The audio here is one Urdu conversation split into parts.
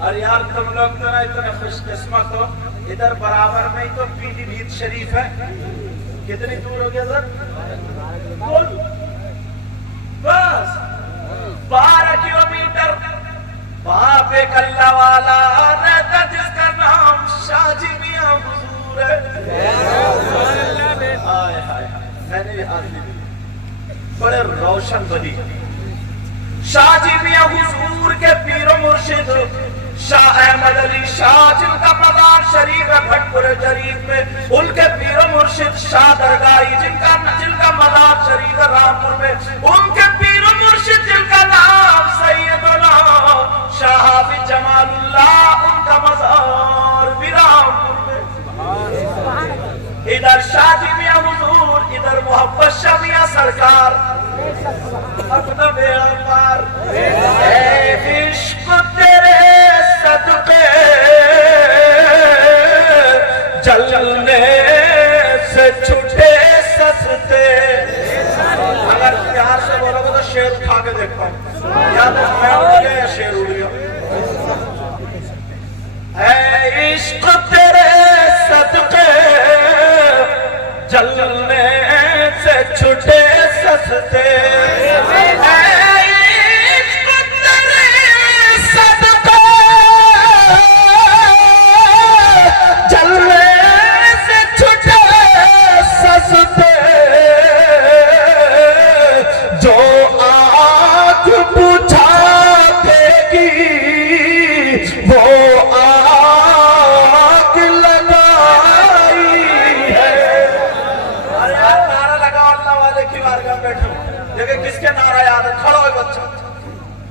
اور یار تم لوگ تو نا اتنے خوش قسمت ہو، ادھر برابر میں ہی تو پیلی بھیت شریف ہے. کتنی دور ہو گیا سر؟ بس 12 کلومیٹر. باپ ایک اللہ والا رہتا جس کا نام شاہ جی میاں حضور ہے. میں نے یہ آدمی بڑے روشن بنی. شاہ جی میاں حضور کے پیر و مرشد شاہ احمد علی شاہ جن کا مزار شریف ہے بھٹ پور شریف میں، ان کے پیر و مرشد شاہ درگاہی جن کا مزار شریف ہے رامپور میں، ان کے پیر و مرشد جن کا نام سیدنا شاہ حافظ جمال اللہ، ان کا مزار بھی رامپور میں. ادھر شاہ جی میاں حضور، ادھر محبت شاہ میاں سرکار. اپنا بیڑا پار. اے عشق تیرے صدقے جلنے سے چھٹے سستے. اگر پیار سے بولو گے تو شیر اٹھا کے دیکھتا ہوں، یا تو میں اٹھ گیا یا شیر اڑ گیا. اے عشق تیرے صدقے جلنے سے چھٹے سستے. کس کے نعرہ یاد ہے؟ کھڑا ہوئے بچہ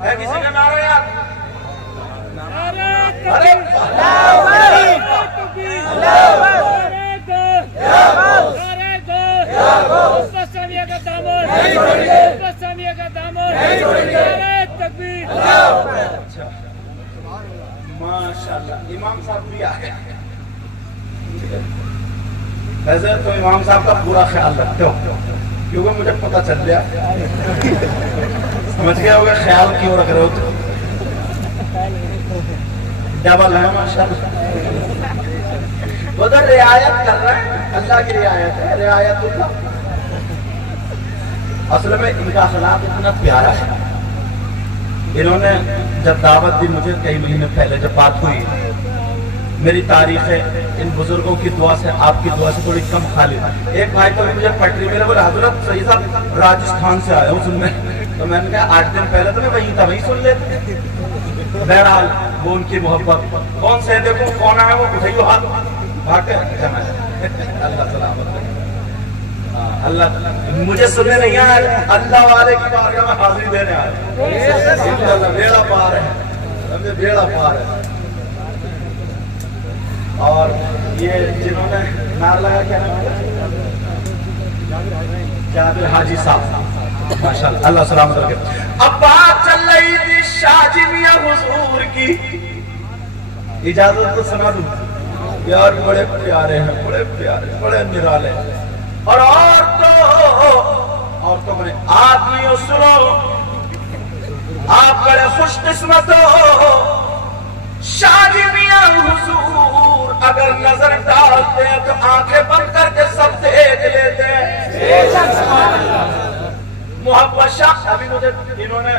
ہے کسی کا نعرہ یاد؟ ارے ماشاءاللہ امام صاحب بھی آئے. ویسے تو امام صاحب کا پورا خیال رکھتے ہو کیونکہ مجھے پتہ چل گیا، سمجھ گیا ہوگا خیال کیوں رکھ رہے ہو. تو ڈبل ہے ماشاءاللہ. وہ تو رعایت کر رہے ہیں، اللہ کی رعایت ہے، رعایت اللہ. اصل میں ان کا اخلاق اتنا پیارا ہے. انہوں نے جب دعوت دی مجھے کئی مہینے پہلے جب بات ہوئی، میری تاریخ ہے ان بزرگوں کی دعا سے آپ کی دعا سے تھوڑی کم خالی. ایک بھائی تو مجھے پٹری میں بولے حضرت صحیح صاحب راجستھان سے آیا ہوں سننے. تو میں نے کہا 8 دن پہلے تو میں وہیں تھا، وہیں سن لیتے. بہرحال وہ ان کی محبت. کون سے دیکھو کون آیا وہ اٹھائیو ہاتھ بھاگ جمع ہے. اللہ سلامت رکھے. اللہ مجھے سننے نہیں آیا، اللہ والے کی بارگاہ میں حاضری دینے آیا. بیڑا پار ہے، بیڑا پار ہے. اور یہ جنہوں نے نعرہ لگا کیا نام ہے؟ جابر حاجی صاحب ماشاءاللہ اللہ سلامت رکھے. اب بات چل رہی تھی شاہ جی میاں حضور کی. اجازت تو سنا دوں یار، بڑے پیارے ہیں، بڑے پیارے، بڑے نرالے. اور عورتوں میں آدمیوں سنو، آپ بڑے خوش قسمت ہو. شاہ جی میاں حضور اگر نظر ڈالتے ہیں تو آنکھیں بند کر کے سب دیکھ لیتے ہیں. محبت شاہ ابھی مجھے انہوں نے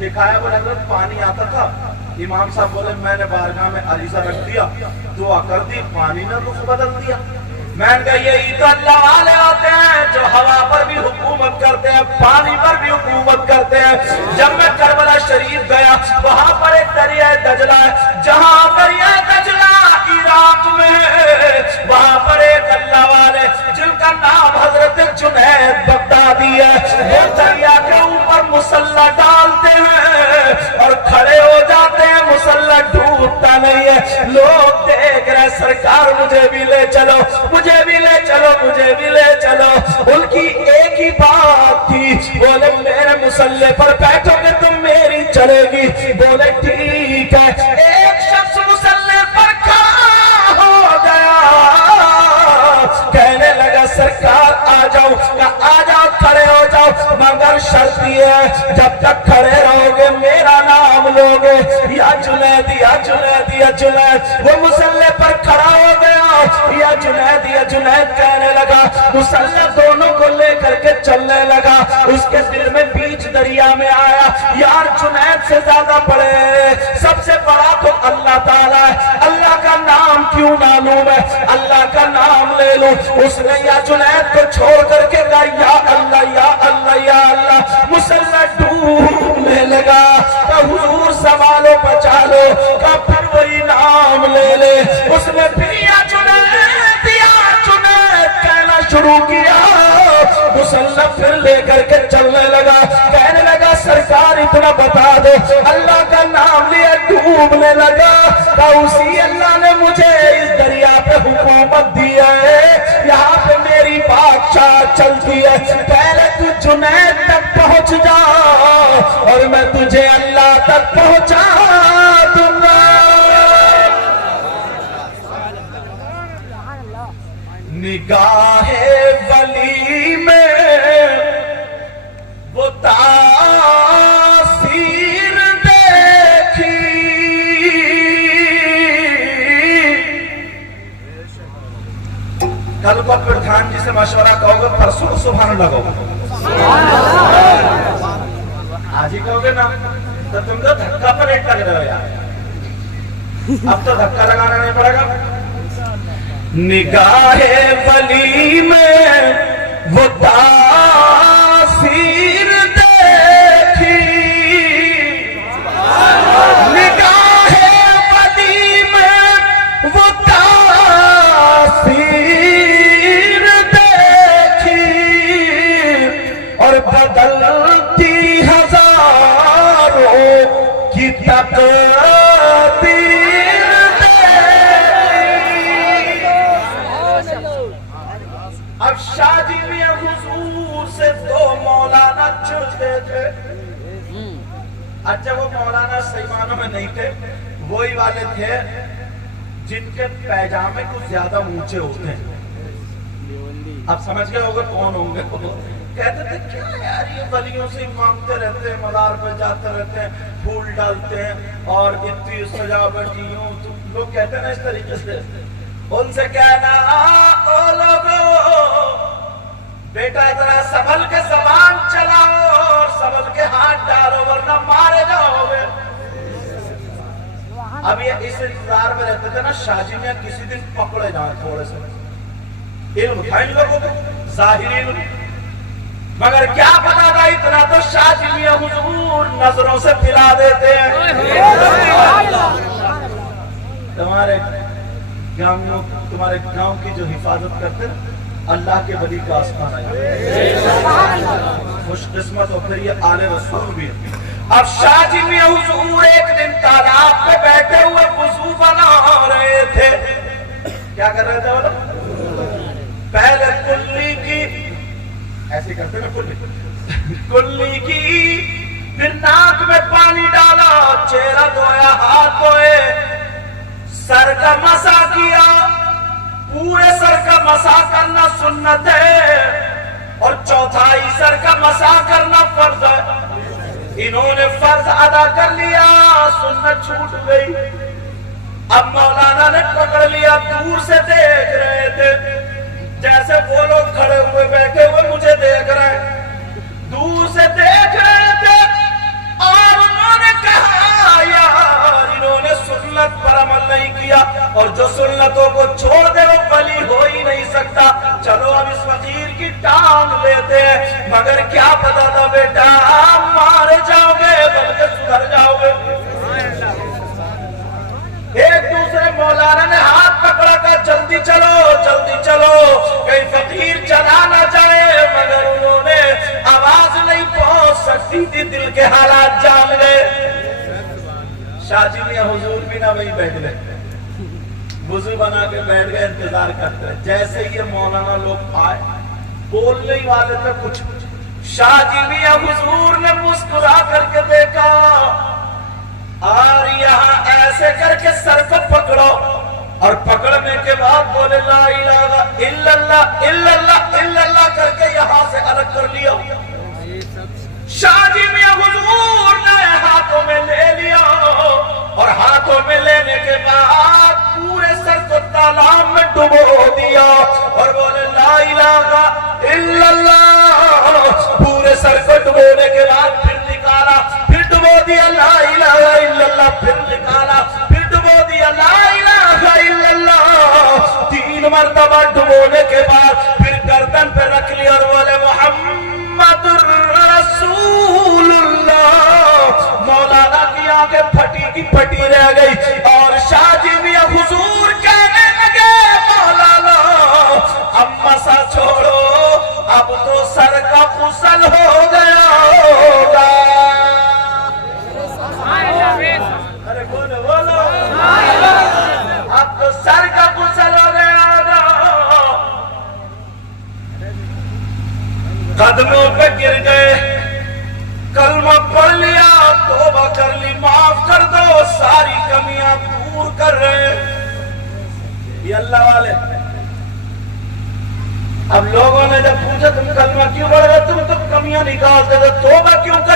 دکھایا، وہ حضرت پانی آتا تھا. امام صاحب بولے میں نے بارگاہ میں عریضہ رکھ دیا، دعا کر دی، پانی نے رخ بدل دیا. میں نے کہا یہی تو اللہ والے ہوتے ہیں جو ہوا پر بھی حکومت کرتے ہیں، پانی پر بھی حکومت کرتے ہیں. جب میں کربلا شریف گیا وہاں پر ایک دریا دجلہ ہے، جہاں دریا دجلہ عراق میں، وہاں پر ایک اللہ والے جن کا نام حضرت جنید بغدادی ہے، وہ دریا کے اوپر مسلح ڈالتے ہیں اور کھڑے ہو جاتے ہیں، مسلح ڈوبتا نہیں ہے. لوگ دیکھ رہے سرکار مجھے بھی لے چلو، مجھے بھی لے چلو، مجھے بھی لے چلو. ان کی ایک ہی بات تھی، بولے میرے مسلح پر بیٹھو گے تم میری چلے گی. بولے ٹھیک ہے. ایک شخص مسلح پر کھڑا ہو گیا، کہنے لگا سرکار آ جاؤ. آ جاؤ، کھڑے ہو جاؤ، مگر شرط یہ ہے جب تک کھڑے رہو گے میرا نام لوگے یا جنید یا جنید یا جنید، وہ مصلی پر کھڑا ہو گیا، یا جنید کہنے لگا، مصلی دونوں کو لے کر کے چلنے لگا، اس کے دل میں بیچ دریا میں آیا، یار جنید سے زیادہ بڑے سب سے بڑا تو اللہ تعالیٰ ہے، اللہ کا نام کیوں نہ لوں میں، اللہ کا نام لے لوں۔ اس نے یا جنید کو چھوڑ کر کے کہا یا اللہ یا اللہ یا اللہ، مصلی ڈوبنے لگا، کہ حضور سنبھالو بچا لو، کہ پھر وہی نام لے لے، اس نے پھر یا جنید کہنا شروع کیا، مصلی پھر لے کر کے چلنے لگا، کہنے لگا سرکار اتنا بتا دو، اللہ کا نام لیا ڈوبنے لگا، کہ اسی اللہ نے مجھے اس دریا پہ حکومت دی ہے، یہاں پہ میری بادشاہ چلتی ہے، پہلے تو جنید تک پہنچ جا اور میں تجھے اللہ تک پہنچا دوں گا۔ نگاہ ولی میں وہ تاثیر دیکھی، کل کو پردھان جی سے مشورہ کہو گے، پرسوں سبحان اللہ کہو گے، آج ہی کہو گے نا تو تم تو دھکا پر ریٹ لگ رہے ہو یار، اب تو دھکا لگانا نہیں پڑے گا۔ نگاہ ولی میں وہ تاثیر دیکھی، نگاہ ولی میں وہ تاثیر دیکھی، اور بدلتی ہزاروں کی تقدیر۔ اب شاہ جی میاں حضور سے دو مولانا چھوٹے تھے، اچھا وہ مولانا سیمانوں میں نہیں تھے، وہی والے تھے جن کے پیجامے کچھ زیادہ اونچے ہوتے ہیں، اب سمجھ گئے ہوگے کون ہوں گے، کہتے تھے کیا یار یہ ولیوں سے مانگتے رہتے ہیں، مزار پہ جاتے رہتے ہیں، پھول ڈالتے ہیں اور اتنی سجاوٹی ہوں، لوگ کہتے ہیں نا اس طریقے سے، ان سے کہنا او لوگو بیٹا اتنا سنبھل کے زبان چلاؤ اور سنبھل کے ہاتھ ڈالو ورنہ مارے جاؤ گے۔ اب یہ اس انتظار میں رہتے تھے نا شاہ جی میں کسی دن پکڑے جائیں، تھوڑے سے علم تھا ان لوگوں کو ظاہری علم، مگر کیا پتا تھا اتنا تو شاہ جی میں حضور نظروں سے پلا دیتے ہیں۔ تمہارے گاؤں کی جو حفاظت کرتے ہیں اللہ کے ولی کا آسمان آیا، خوش قسمت اور پھر یہ آل رسول بھی ہے۔ اب شاہ جی میاں حضور ایک دن تالاب پہ بیٹھے ہوئے وضو بنا رہے تھے، کیا کر رہے تھے وہ لوگ؟ پہلے کلی کی ایسے کرتے ہیں کلی کی، پھر ناک میں پانی ڈالا، چہرہ دھویا، ہاتھ دھوئے، سر کا مسح کیا، پورے سر کا مسح کرنا سنت ہے اور چوتھائی سر کا مسح کرنا فرض ہے، انہوں نے فرض ادا کر لیا، سنت چھوٹ گئی۔ اب مولانا نے پکڑ لیا، دور سے دیکھ رہے تھے، جیسے وہ لوگ کھڑے ہوئے بیٹھے ہوئے مجھے دیکھ رہے ہیں، دور سے دیکھ رہے تھے، اور انہوں نے کہا یار انہوں نے سنت پر عمل نہیں کیا، اور جو سنتوں کو چھوڑ دے وہ ولی ہو ہی نہیں سکتا، چلو اب اس فقیر کی ٹانگ لیتے ہیں، مگر کیا پتا تھا بیٹا مارے جاؤ گے بلکہ سدھر جاؤ گے۔ ایک دوسرے مولانا نے ہاتھ پکڑا کر جلدی چلو کہیں فقیر چلا نہ جائے، مگر انہوں نے آواز نہیں پہنچ سکتی تھی، دل کے حالات جان گئے۔ شاہ جی میاں حضور بھی نہ وہی بیٹھ گئے، وضو بنا کے بیٹھ گئے، انتظار کرتے رہے، جیسے یہ مولانا لوگ آئے بولنے ہی والے تھے کچھ، شاہ جی میاں حضور نے مسکرا کر کے دیکھا اور یہاں ایسے کر کے سر کو پکڑو، اور پکڑنے کے بعد بولے لا الہ الا اللہ الا اللہ الا اللہ کر کے یہاں سے الگ کر لیا۔ شاہ جی میاں حضور نے ہاتھوں میں لے لیا اور ہاتھوں میں لینے کے بعد پورے سر کو تالاب میں ڈبو دیا اور بولے لا الہ الا اللہ. پورے سر کو ڈبونے کے بعد پھر نکالا, پھر ڈبو دیا لا الہ الا اللہ, پھر نکالا, پھر ڈبو دیا لا الہ الا اللہ. 3 مرتبہ ڈبونے کے بعد پھر گردن پہ رکھ لیا اور بولے محمد رسول اللہ. مولانا کی آنکھیں پھٹی کی پھٹی رہ گئی اور شاہ جی میاں حضور کہنے لگے مولانا اب مسا چھوڑو, اب تو سر کا غسل ہو گیا ہوگا. ارے بولو بولو, اب تو سر کا غسل ہو گیا ہوگا. قدموں پہ گر گئے, کلمہ پڑھ لیا, توبہ کر لی, معاف کر دو, ساری کمیاں دور کر رہے. یہ اللہ والے. اب لوگوں نے جب پوچھا تم کلمہ کیوں پڑھ رہے, تم کمیاں نکالتے تھے, توبہ کیوں کر